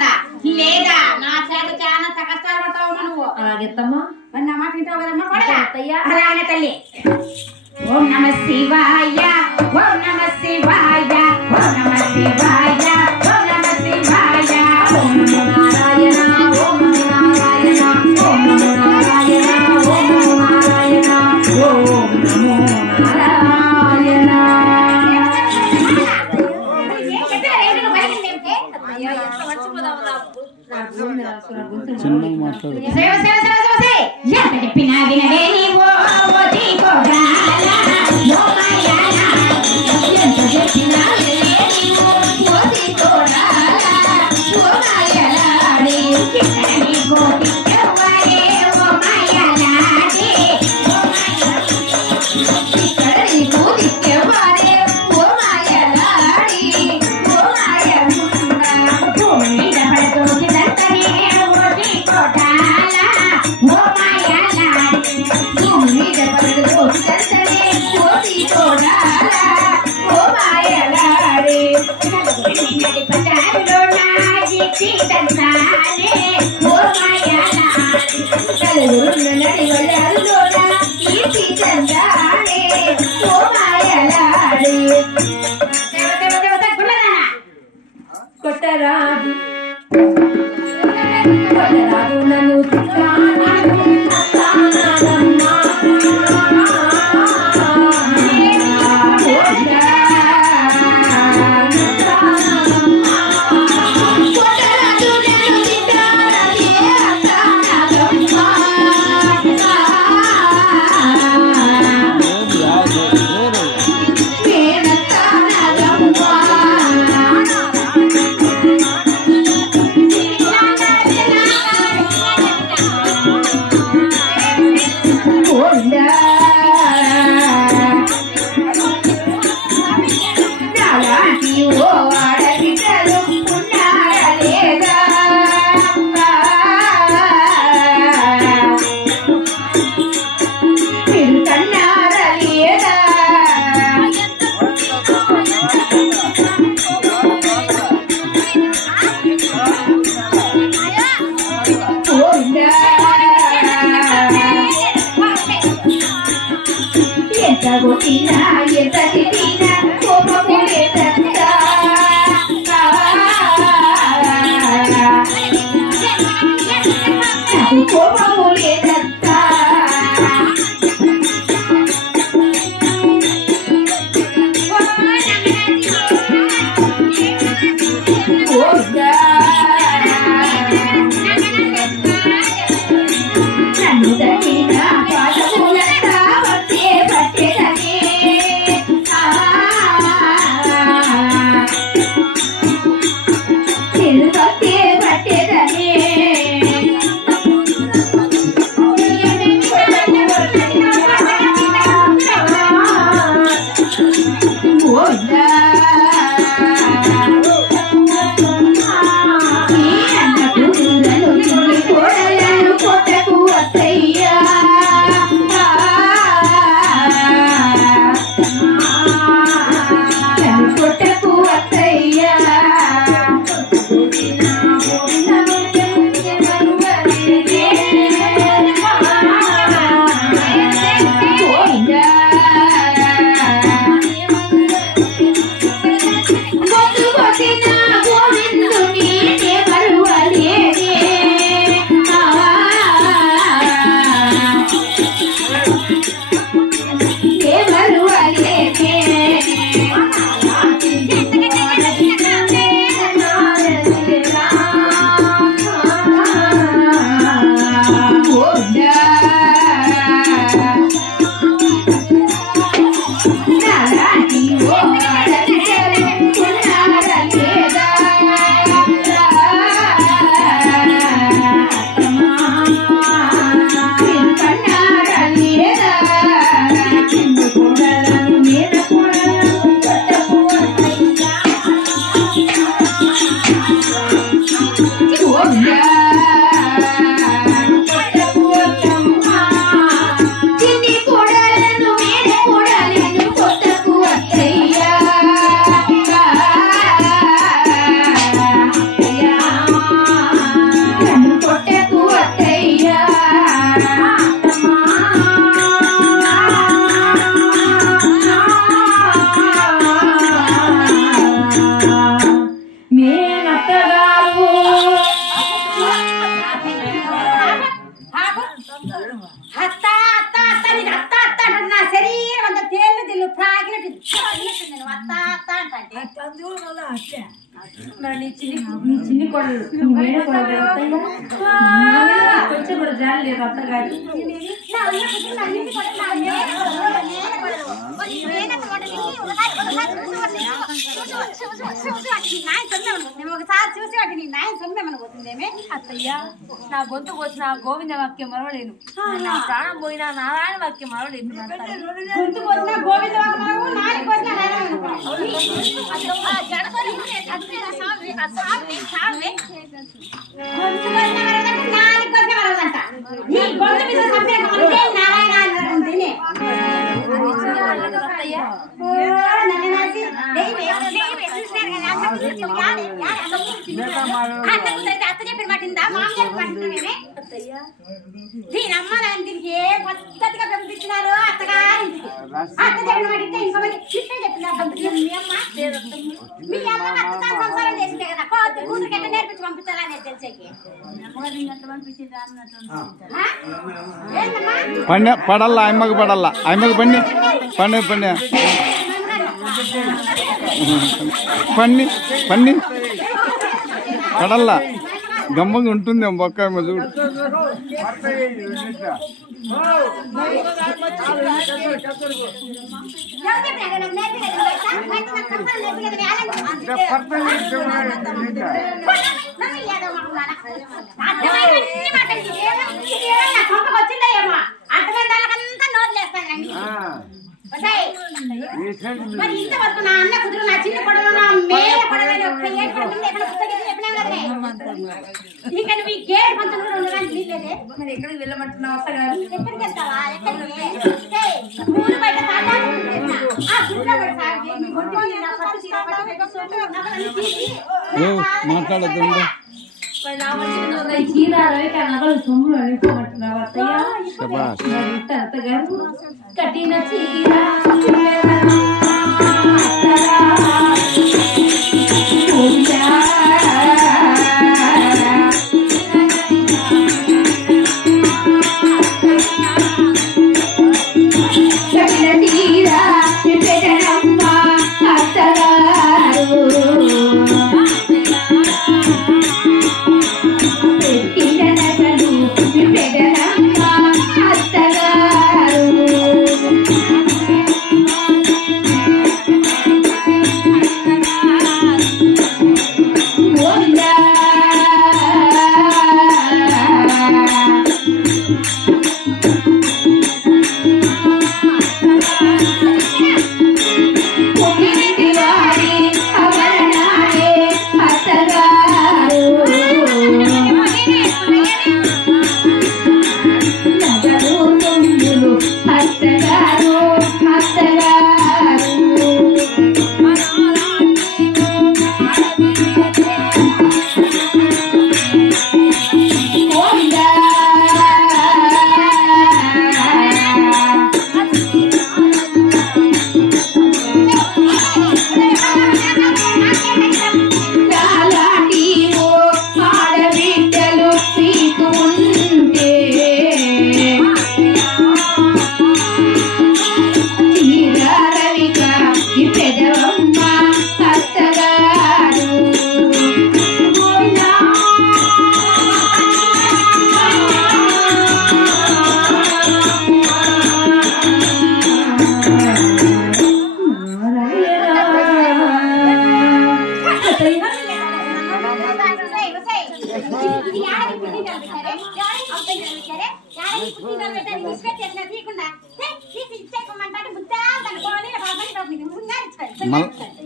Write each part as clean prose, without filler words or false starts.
వస్తుందా లేదా నా చేత చాలా కష్టాలు పడతావు నువ్వు అలాగెత్తమ్మా మరి నా మాట వింటావు కదమ్మా అలాగే తల్లి ఓం నమ శివాయ ఓం నమ శివాయ ఓం నమ శివాయ ఓం నమ శివాయ ఓం నమో నారాయణ ఓం నమో నారాయణ ఓం నమో నారాయణ ఓం నమో నారాయణ ఓం నమో నారాయణ చిన్నగా మాట్లాడు చెప్పినా వినవే నీవో చెప్పినా కొట్టరాదు కొట్టరాదు నన్ను నీ చిన్ని కొడలు మేడ కొడలు కొంచెం కూడా జాలి లేదు అత్తగారు ఒకసారి చూసి వాటి నీ నాయన సొమ్మేమని పోతుందేమే అత్తయ్య నా గొంతు వచ్చిన గోవింద వాక్యం మరవలేను నా ప్రాణం పోయినా నారాయణ వాక్యం మరవలేను గొంతు కోసిన గోవింద వాక్యము నాని కోసిన అత్త చెప్పిన మాటిందా మామయ్య మాటిందేమే దీని అమ్మ దీనికి ఏ పద్ధతిగా పంపించినారు అత్తగారింటికి అత్త చెప్పిన మాట ఇంటే ఇంకో మంది చిట్టే చెప్పినారు మీ అమ్మ అత్తగా సంసారం చేసిందే కదా కూతురికి ఎట్లా నేర్పించి పంపించాలా అనేది తెలిసేకి పండి పడల్లా అమ్మకి పడల్లా అమ్మకి పండి పండి పండి పండి పండి పడల్లా గమ్మగా ఉంటుంది బొక్క చూడు మరి ఇంతవరకు నా అన్న కుదురు నా చిన్న కొడలు నా మేల కొడలు ఇంకా నువ్వు ఈ గేట్ పంత కూడా ఉండడానికి వీల్లేదే మరి ఎక్కడికి వెళ్ళమంటున్నావు అత్తగారు ఎక్కడికి వెళ్తావా ఎక్కడికి ఊరు బయట మాట్లాడద్దు చీర నగలు సొమ్ములు అనుకోమంటున్నావు అత్తయ్య శభాష్ అత్తగారు కట్టిన చీర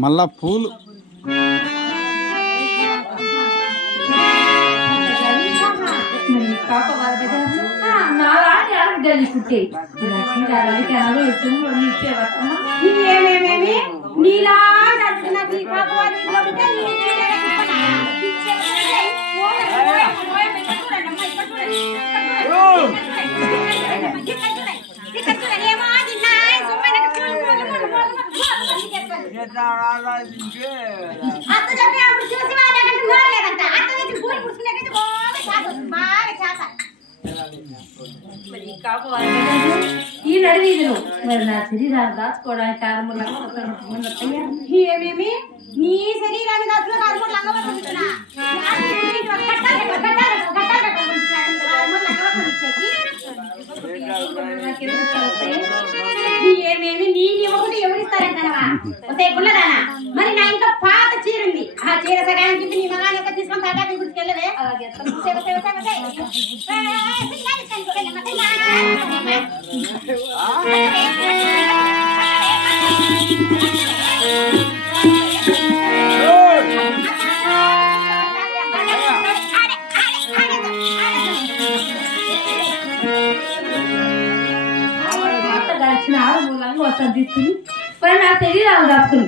మళ్ళా పూలు నీలా ఈ అడిగి మరి నా శరీరాన్ని దాచుకోవడానికి కారణంగా అత్తయ్య ఏమేమి నీ శరీరాన్ని దాచులో కాదు లంగవట్టుకుంటున్నా ఏమేమి నీ ఒకటి ఎవరిస్తారంటావా ఒకే గుల్లదానా మరి నా ఇంకా పాత చీర ఉంది ఆ చీర సగానికి నీ మగాని యొక్క తీసుకొని తాటాకి గుర్తుకెళ్ళవే అలాగే అత్త గడిచిన 6 మూలంగా వస్తాను తీసుకుని మరి నా శరీరాలు దాచుకుని